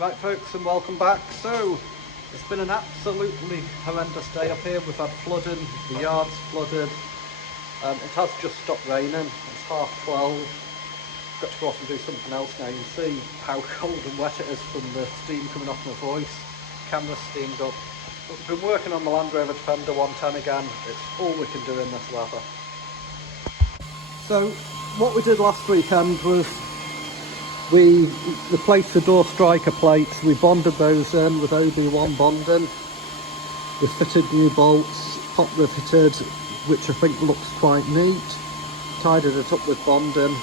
Right folks, and welcome back. So it's been an absolutely horrendous day up here. We've had flooding, the yard's flooded. It has just stopped raining. It's 12:30. Got to go off and do something else now. You can see how cold and wet it is from the steam coming off my voice. Camera's steamed up. But we've been working on the Landrover Defender 110 again. It's all we can do in this weather. So what we did last weekend was we replaced the door striker plates. We bonded those in with OB1 bonding. We fitted new bolts, pop riveted, which I think looks quite neat. Tidied it up with bonding.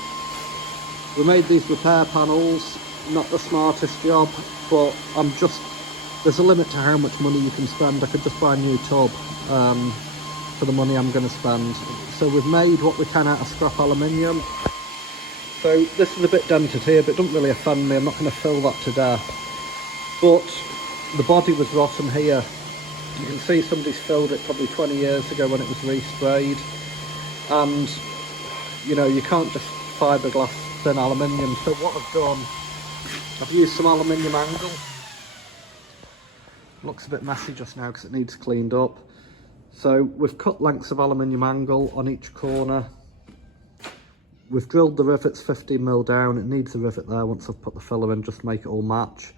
We made these repair panels, not the smartest job, but there's a limit to how much money you can spend. I could just buy a new tub for the money I'm going to spend. So we've made what we can out of scrap aluminium. So this is a bit dented here, but it doesn't really offend me. I'm not going to fill that to death. But the body was rotten here. You can see somebody's filled it probably 20 years ago when it was resprayed. And, you know, you can't just fiberglass thin aluminium. So what I've done, I've used some aluminium angle. Looks a bit messy just now because it needs cleaned up. So we've cut lengths of aluminium angle on each corner. We've drilled the rivets 15mm down. It needs a rivet there once I've put the filler in, just to make it all match.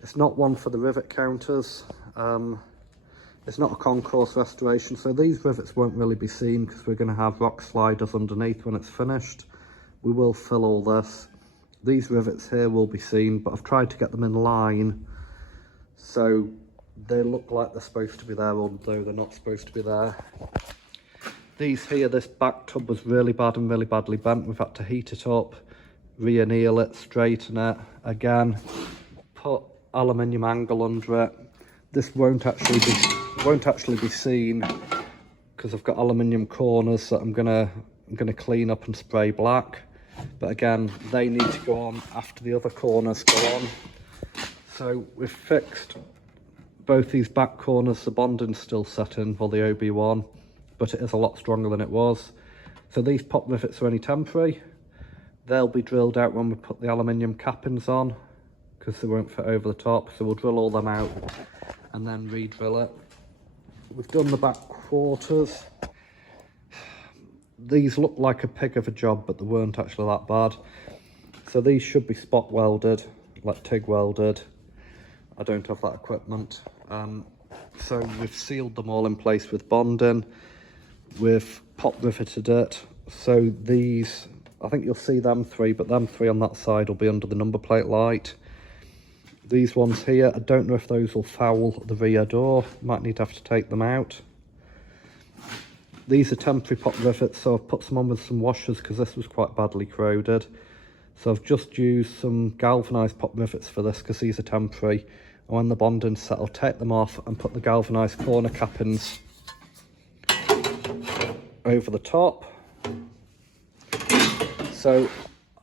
It's not one for the rivet counters. It's not a concourse restoration, so these rivets won't really be seen because we're going to have rock sliders underneath when it's finished. We will fill all this. These rivets here will be seen, but I've tried to get them in line so they look like they're supposed to be there, although they're not supposed to be there. These here, this back tub was really bad and really badly bent. We've had to heat it up, re-anneal it, straighten it. Again, put aluminium angle under it. This won't actually be seen because I've got aluminium corners that I'm gonna clean up and spray black. But again, they need to go on after the other corners go on. So we've fixed both these back corners. The bonding's still set in for the OB1. But it is a lot stronger than it was. So these pop rivets are only temporary. They'll be drilled out when we put the aluminium cappings on because they won't fit over the top. So we'll drill all them out and then re-drill it. We've done the back quarters. These look like a pig of a job, but they weren't actually that bad. So these should be spot welded, like TIG welded. I don't have that equipment. So we've sealed them all in place with bonding. We've pop riveted it. So these, I think you'll see them three, but them three on that side will be under the number plate light. These ones here, I don't know if those will foul the rear door. Might need to have to take them out. These are temporary pop rivets, so I've put some on with some washers because this was quite badly corroded. So I've just used some galvanised pop rivets for this because these are temporary. And when the bonding's set, I'll take them off and put the galvanised corner cappings over the top. So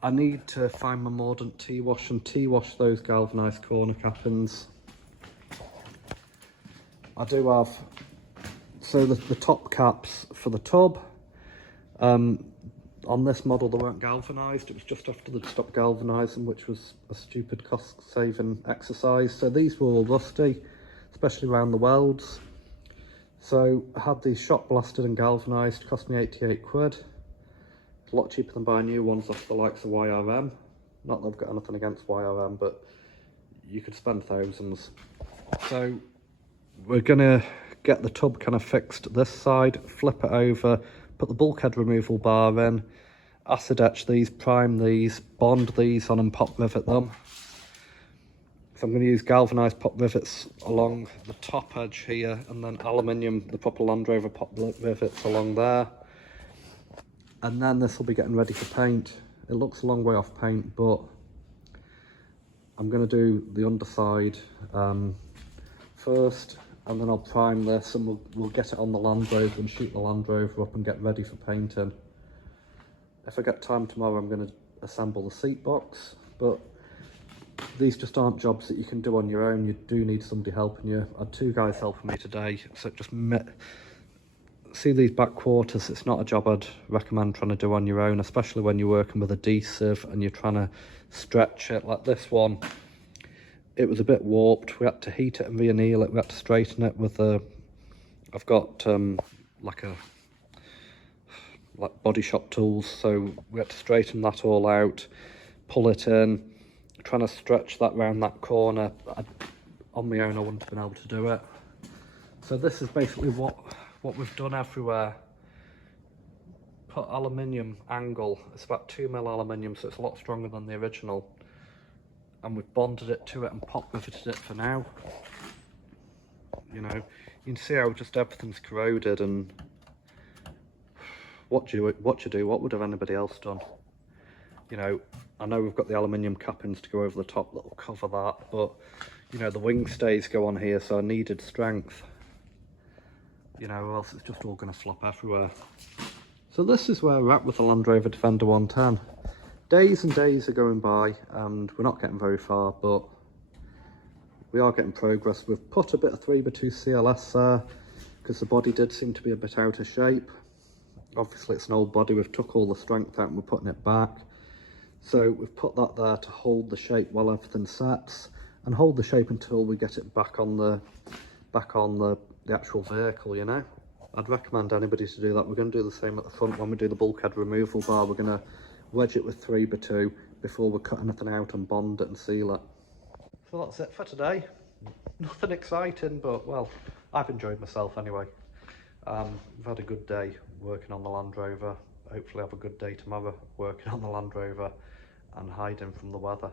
I need to find my Mordant T-wash and T-wash those galvanised corner cappings. I do have, so the top caps for the tub, on this model they weren't galvanised. It was just after they'd stopped galvanising, which was a stupid cost-saving exercise. So these were all rusty, especially around the welds. So I had these shot blasted and galvanised, cost me 88 quid. It's a lot cheaper than buying new ones off the likes of YRM. Not that I've got anything against YRM, but you could spend thousands. So we're gonna get the tub kind of fixed this side, flip it over, put the bulkhead removal bar in, acid etch these, prime these, bond these on and pop rivet them. So I'm going to use galvanised pop rivets along the top edge here, and then aluminium, the proper Landrover pop rivets along there. And then this will be getting ready for paint. It looks a long way off paint, but I'm going to do the underside first, and then I'll prime this and we'll get it on the Land Rover and shoot the Land Rover up and get ready for painting. If I get time tomorrow, I'm going to assemble the seat box, but these just aren't jobs that you can do on your own. You do need somebody helping you. I had two guys helping me today, so it just see these back quarters. It's not a job I'd recommend trying to do on your own, especially when you're working with adhesive and you're trying to stretch it. Like this one, it was a bit warped. We had to heat it and re-anneal it. We had to straighten it with a, I've got like body shop tools, so we had to straighten that all out, pull it in, trying to stretch that round that corner. On my own I wouldn't have been able to do it. So this is basically what we've done everywhere. Put aluminium angle, it's about 2mm aluminium, so it's a lot stronger than the original, and we've bonded it to it and pop riveted it for now. You know, you can see how just everything's corroded, and what you do, what would have anybody else done? You know, I know we've got the aluminium cappings to go over the top that'll cover that, but you know, the wing stays go on here, so I needed strength. You know, or else it's just all going to flop everywhere. So this is where we're at with the Landrover Defender 110. Days and days are going by and we're not getting very far, but we are getting progress. We've put a bit of 3x2 CLS there because the body did seem to be a bit out of shape. Obviously it's an old body, we've took all the strength out and we're putting it back. So we've put that there to hold the shape while everything sets, and hold the shape until we get it back on the actual vehicle, you know. I'd recommend anybody to do that. We're going to do the same at the front when we do the bulkhead removal bar. We're going to wedge it with 3x2 before we cut anything out and bond it and seal it. So that's it for today. Nothing exciting, but well, I've enjoyed myself anyway. We've had a good day working on the Land Rover. Hopefully have a good day tomorrow working on the Land Rover and hiding from the weather.